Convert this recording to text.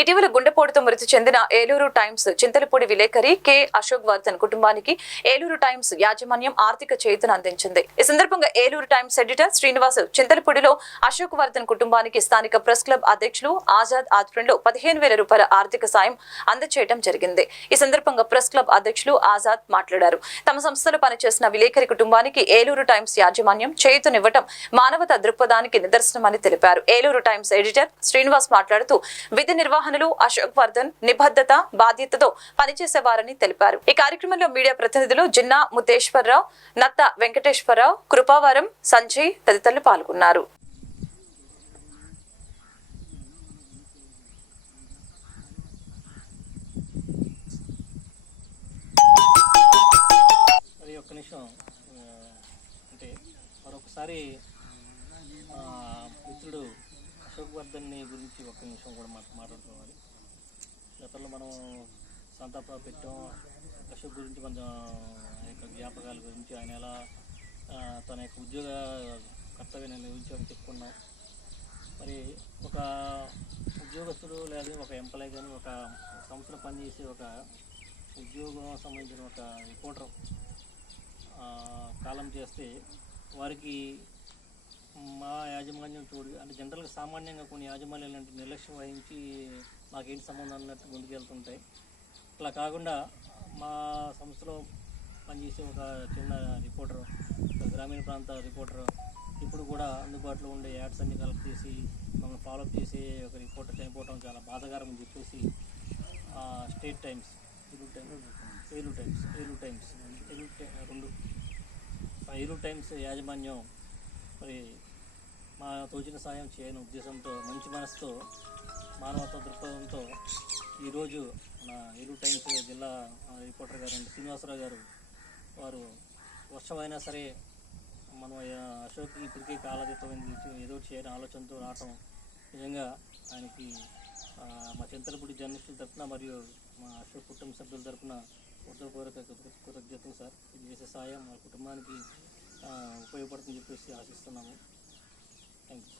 ఇటీవల గుండెపోటుతో మృతి చెందిన ఏలూరు టైమ్స్ చింతలపూడి విలేకరి కె అశోక్ వర్ధన్ కుటుంబానికి ఏలూరు టైమ్స్ యాజమాన్యం ఆర్థిక చేతును అందించింది. ఈ సందర్భంగా ఏలూరు టైమ్స్ ఎడిటర్ శ్రీనివాస్ చింతలపూడిలో అశోక్ వర్ధన్ కుటుంబానికి స్థానిక ప్రెస్ క్లబ్ అధ్యక్షులు ఆజాద్ ఆధ్వర్యంలో పదిహేను వేల రూపాయల ఆర్థిక సాయం అందచేయడం జరిగింది. ఈ సందర్భంగా ప్రెస్ క్లబ్ అధ్యక్షులు ఆజాద్ మాట్లాడారు. తమ సంస్థలో పనిచేసిన విలేకరి కుటుంబానికి ఏలూరు టైమ్స్ యాజమాన్యం చేతునివ్వటం మానవత దృక్పథానికి నిదర్శనమని తెలిపారు. ఏలూరు టైమ్స్ ఎడిటర్ శ్రీనివాస్ మాట్లాడుతూ విధి నిర్వహణ నిర్వహణలో అశోక్ వర్ధన్ నిబద్ధత బాధ్యతతో పనిచేసేవారని తెలిపారు. ఈ కార్యక్రమంలో మీడియా ప్రతినిధులు జిన్నా ముతేశ్వరరావు నత్త వెంకటేశ్వరరావు కృపావరం సంజయ్ తదితరులు పాల్గొన్నారు. ఒక్క నిమిషం అంటే మరొకసారి అశోక్ గురించి ఒక్క నిమిషం కూడా మాట మాట్లాడుకోవాలి. గతంలో మనం సంతాప పెట్టాం. అశోక్ గురించి కొంచెం యొక్క జ్ఞాపకాల గురించి ఆయన ఎలా తన యొక్క ఉద్యోగ కర్తవ్యం గురించి అని చెప్పుకున్నాం. మరి ఒక ఉద్యోగస్తుడు లేదా ఒక ఎంప్లాయీ కానీ ఒక సంస్థలో పనిచేసే ఒక ఉద్యోగం సంబంధించిన ఒక రిపోర్టర్ కాలం చేస్తే వారికి మా యాజమాన్యం చూడు అంటే జనరల్గా సామాన్యంగా కొన్ని యాజమాన్యాలు అంటే నిర్లక్ష్యం వహించి మాకేంటి సంబంధం అన్నట్టు ముందుకెళ్తుంటాయి. అట్లా కాకుండా మా సంస్థలో పనిచేసే ఒక చిన్న రిపోర్టర్ ఒక గ్రామీణ ప్రాంత రిపోర్టర్ ఇప్పుడు కూడా అందుబాటులో ఉండే యాడ్స్ అన్ని కలెక్ట్ చేసి మమ్మల్ని ఫాలోఅప్ చేసే ఒక రిపోర్టర్ చనిపోవడం చాలా బాధాకరం అని చెప్పేసి state times Eluru times Eluru times Eluru times Eluru రెండు ఆ ఏలూరు టైమ్స్ యాజమాన్యం మరి మా తోచిన సాయం చేయని ఉద్దేశంతో మంచి మనసుతో మానవత దృక్పథంతో ఈరోజు మన ఏలూరు టైమ్స్ జిల్లా రిపోర్టర్ గారు అండి శ్రీనివాసరావు గారు వారు వర్షమైనా సరే మనం అశోక్ ఇప్పటికీ కాలతీతం ఏదో చేయని ఆలోచనతో రావటం నిజంగా ఆయనకి మా చింతలపూడి జర్నలిస్టుల తరఫున మరియు మా అశోక్ కుటుంబ సభ్యుల తరఫున హృదయపూర్వక కృతజ్ఞతలు సార్. ఇది చేసే సాయం మా కుటుంబానికి చెప్పేసి ఆశిస్తున్నాము. Thank you